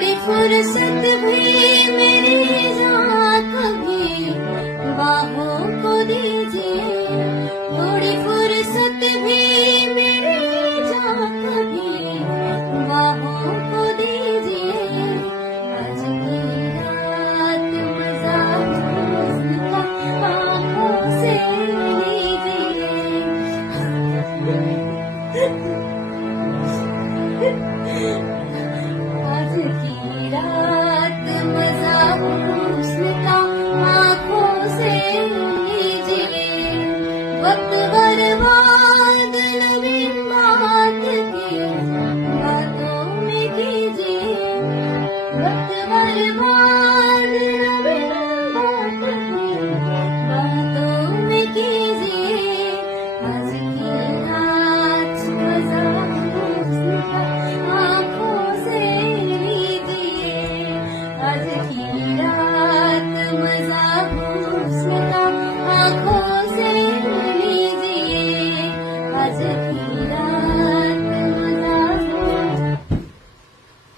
थोड़ी फुर्सत भी मेरी जहाँ कभी बाहों को दीजिए, थोड़ी फुर्सत भी मेरी जहाँ कभी बाहों को दीजिए। आज की रात मजा हुस्न का आँखों से लीजिए। आज की रात मजा हुस्न का आँखों से लीजिए। वक्त बर्बाद नवीन बात की बातों में कीजिए, वक्त बर्बाद नवीन बात की बातों में कीजिए। आज की रात मजा हुस्न का आँखों से लीजिए। आज की रात मजा हुस्न का आँखों से लीजिए। आज की रात